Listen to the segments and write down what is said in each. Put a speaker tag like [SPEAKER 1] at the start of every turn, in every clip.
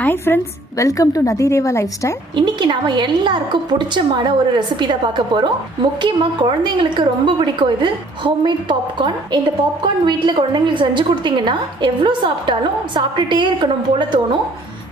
[SPEAKER 1] Hi friends welcome to நதிரேவா lifestyle
[SPEAKER 2] இன்னைக்கு நாம எல்லாருக்கும் பிடிச்சமான ஒரு ரெசிபி தான் பார்க்க போறோம். முக்கியமா குழந்தைங்களுக்கு ரொம்ப பிடிக்கும் இது ஹோம்மேட் பாப்கார்ன் இந்த பாப்கார்ன் வீட்டில் குழந்தைங்களுக்கு செஞ்சு கொடுத்தீங்கன்னா எவ்வளோ சாப்பிட்டாலும் சாப்பிட்டுட்டே இருக்கணும் போல தோணும்.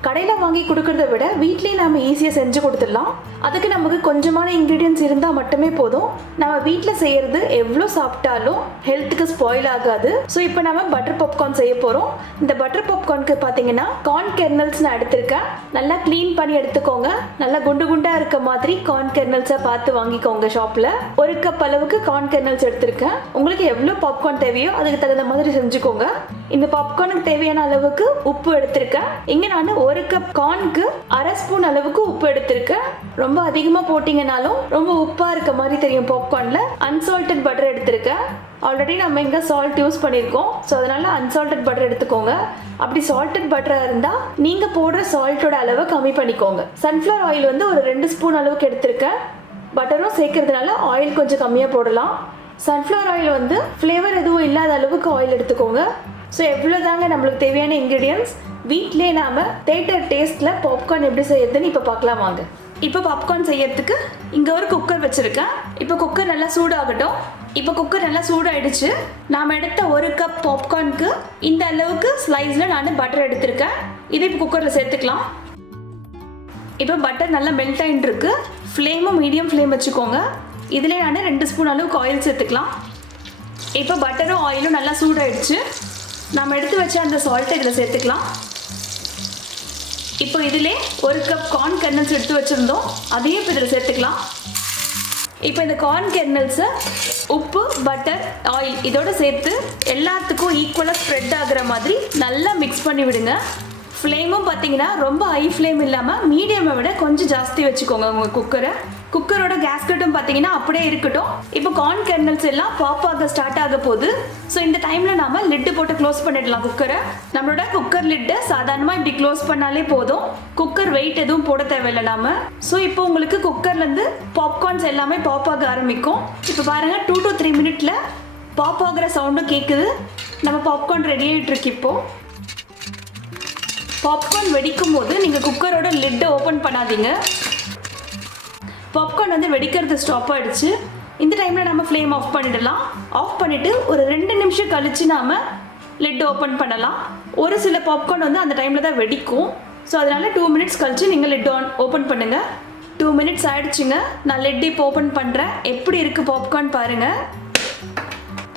[SPEAKER 2] கடையில் வாங்கி கொடுக்கறத விட வீட்லேயே நம்ம ஈஸியாக செஞ்சு கொடுத்துடலாம். அதுக்கு நமக்கு கொஞ்சமான இன்க்ரீடியன்ஸ் இருந்தால் மட்டுமே போதும். நம்ம வீட்டில் செய்யறது எவ்வளோ சாப்பிட்டாலும் ஹெல்த்துக்கு ஸ்பாயில் ஆகாது. ஸோ இப்போ நம்ம பட்டர் பாப்கார்ன் செய்ய போகிறோம் இந்த பட்டர் பாப்கார்னுக்கு பார்த்தீங்கன்னா கார்ன் கெர்னல்ஸ் நான் எடுத்திருக்கேன். நல்லா க்ளீன் பண்ணி எடுத்துக்கோங்க. நல்லா குண்டு குண்டாக இருக்க மாதிரி கார்ன் கெர்னல்ஸை பார்த்து வாங்கிக்கோங்க ஷாப்பில் ஒரு கப் அளவுக்கு கார்ன் கெர்னல்ஸ் எடுத்திருக்கேன். உங்களுக்கு எவ்வளோ பாப்கார்ன் தேவையோ அதுக்கு தகுந்த மாதிரி செஞ்சுக்கோங்க. இந்த பாப்கார்னுக்கு தேவையான அளவுக்கு உப்பு எடுத்திருக்கேன். இங்க நான் ஒரு கப் கார்னுக்கு அரை ஸ்பூன் அளவுக்கு உப்பு எடுத்திருக்கேன். ரொம்ப அதிகமா போட்டீங்கனாலும் ரொம்ப உப்பா இருக்க மாதிரி தெரியும் பாப்கார்ன்ல அன்சால்டட் பட்டர் எடுத்திருக்கேன். ஆல்ரெடி நம்ம இங்கே சால்ட் யூஸ் பண்ணியிருக்கோம். ஸோ அதனால அன்சால்டட் பட்டர் எடுத்துக்கோங்க. அப்படி சால்டட் பட்டராக இருந்தால் நீங்கள் போடுற சால்ட்டோட அளவை கம்மி பண்ணிக்கோங்க. சன்ஃப்ளவர் ஆயில் வந்து ஒரு ரெண்டு ஸ்பூன் அளவுக்கு எடுத்திருக்கேன். பட்டரும் சேர்க்கறதுனால ஆயில் கொஞ்சம் கம்மியாக போடலாம். சன்ஃப்ளவர் ஆயில் வந்து ஃப்ளேவர் எதுவும் இல்லாத அளவுக்கு ஆயில் எடுத்துக்கோங்க. ஸோ எவ்வளோ தாங்க நம்மளுக்கு தேவையான இன்க்ரீடியன்ஸ் வீட்டிலே நாம் தேட்டர் டேஸ்ட்டில் பாப்கார்ன் எப்படி செய்யறதுன்னு இப்போ பார்க்கலாம் வாங்க. இப்போ பாப்கார்ன் செய்யறதுக்கு இங்கே ஒரு குக்கர் வச்சுருக்கேன். இப்போ குக்கர் நல்லா சூடாகட்டும். இப்போ குக்கர் நல்லா சூடாயிடுச்சு. நாம் எடுத்த ஒரு கப் பாப்கார்னுக்கு இந்த அளவுக்கு ஸ்லைஸில் நான் பட்டர் எடுத்திருக்கேன். இதை இப்போ குக்கரில் சேர்த்துக்கலாம். இப்போ பட்டர் நல்லா மெல்ட் ஆகிட்டு இருக்கு ஃப்ளேமும் மீடியம் ஃப்ளேம் வச்சுக்கோங்க. இதில் நான் ரெண்டு ஸ்பூன் அளவுக்கு ஆயில் சேர்த்துக்கலாம். இப்போ பட்டரும் ஆயிலும் நல்லா சூடாயிடுச்சு. நம்ம எடுத்து வச்ச அந்த சால்ட்டை இதில் சேர்த்துக்கலாம். இப்போ இதிலே ஒரு கப் கார்ன் கெர்னல்ஸ் எடுத்து வச்சுருந்தோம். அதையும் இப்போ இதில் சேர்த்துக்கலாம். இப்போ இந்த கார்ன் கெர்னல்ஸை உப்பு பட்டர் ஆயில் இதோட சேர்த்து எல்லாத்துக்கும் ஈக்குவலாக ஸ்ப்ரெட் ஆகுற மாதிரி நல்லா மிக்ஸ் பண்ணி விடுங்க. ஃப்ளேமும் பார்த்தீங்கன்னா ரொம்ப ஹை ஃப்ளேம் இல்லாமல் மீடியமை விட கொஞ்சம் ஜாஸ்தி வச்சுக்கோங்க உங்கள் குக்கரை குக்கரோட கேஸ்கட்டும் பார்த்தீங்கன்னா அப்படியே இருக்கட்டும். இப்போ கார்ன் கெர்னல்ஸ் எல்லாம் பாப் ஆக ஸ்டார்ட் ஆக போகுது. ஸோ இந்த டைமில் நாம லிட்டு போட்டு க்ளோஸ் பண்ணிடலாம் குக்கரை நம்மளோட குக்கர் லிட்டை சாதாரணமாக இப்படி க்ளோஸ் பண்ணாலே போதும். குக்கர் வெயிட் எதுவும் போட தேவையில்லை நாம. ஸோ இப்போ உங்களுக்கு குக்கர்லேருந்து பாப்கார்ன்ஸ் எல்லாமே பாப் ஆக ஆரம்பிக்கும். இப்போ பாருங்கள் டூ டு த்ரீ மினிட்ல பாப் ஆகிற சவுண்டும் கேட்குது நம்ம பாப்கார்ன் ரெடி ஆகிட்டு இருக்கு இப்போது பாப்கார்ன் வெடிக்கும் போது நீங்கள் குக்கரோட லிட்டை ஓப்பன் பண்ணாதீங்க. பாப்கார்ன் வந்து வெடிக்கிறது ஸ்டாப் ஆயிடுச்சு. இந்த டைமில் நம்ம ஃப்ளேம் ஆஃப் பண்ணிடலாம். ஆஃப் பண்ணிவிட்டு ஒரு ரெண்டு நிமிஷம் கழித்து நாம் லெட் ஓப்பன் பண்ணலாம். ஒரு சில பாப்கார்ன் வந்து அந்த டைமில் தான் வெடிக்கும். ஸோ அதனால் டூ மினிட்ஸ் கழித்து நீங்கள் லெட் ஆன் ஓப்பன் பண்ணுங்கள் டூ மினிட்ஸ் ஆயிடுச்சுங்க. நான் லெட் இப்போ ஓப்பன் பண்ணுறேன் எப்படி இருக்குது பாப்கார்ன் பாருங்கள்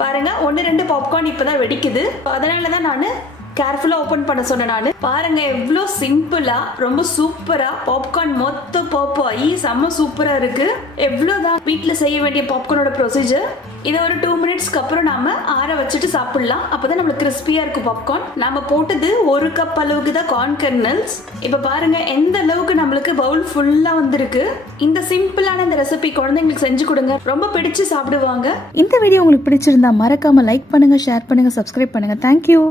[SPEAKER 2] பாருங்க ஒன்று ரெண்டு பாப்கார்ன் இப்போ தான் வெடிக்குது. அதனால தான் நான் கேர்ஃபுல்லாக ஓப்பன் பண்ண சொன்னேன் நான். பாருங்க எவ்வளோ சிம்பிளாக ரொம்ப சூப்பராக பாப்கார்ன் மொத்த பாப் செம்ம சூப்பராக இருக்கு. எவ்வளோ தான் வீட்டில் செய்ய வேண்டிய பாப்கார்னோட ப்ரொசீஜர் இதை ஒரு டூ மினிட்ஸ்க்கு அப்புறம் நாம ஆற வச்சுட்டு சாப்பிடலாம். அப்பதான் நம்மளுக்கு கிறிஸ்பியா இருக்கும் பாப்கார்ன் நாம போட்டது ஒரு கப் அளவுக்கு தான் கார்ன் கர்னல்ஸ் இப்போ பாருங்க எந்த அளவுக்கு நம்மளுக்கு பவுல் ஃபுல்லா வந்திருக்கு. இந்த சிம்பிளான இந்த ரெசிபி குழந்தைங்களுக்கு செஞ்சு கொடுங்க. ரொம்ப பிடிச்சு சாப்பிடுவாங்க.
[SPEAKER 1] இந்த வீடியோ உங்களுக்கு பிடிச்சிருந்தா மறக்காம லைக் பண்ணுங்க ஷேர் பண்ணுங்க சப்ஸ்கிரைப் பண்ணுங்க. தேங்க்யூ